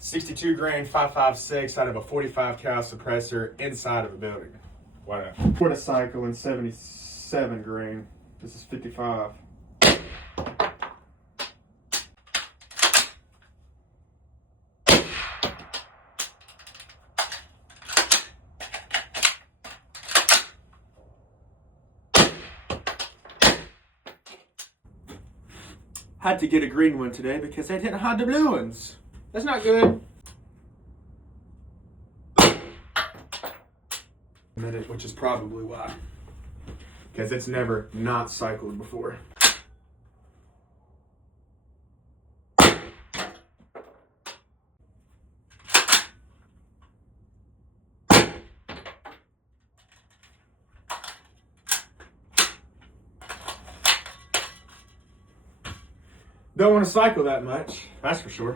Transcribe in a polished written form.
.62 grain 5.56 out of a 45 cal suppressor inside of a building. What a quarter cycle and 77 grain. This is 55. Had to get a green one today because they didn't have the blue ones. That's not good. Which is probably why. Because it's never not cycled before. Don't want to cycle that much, that's for sure.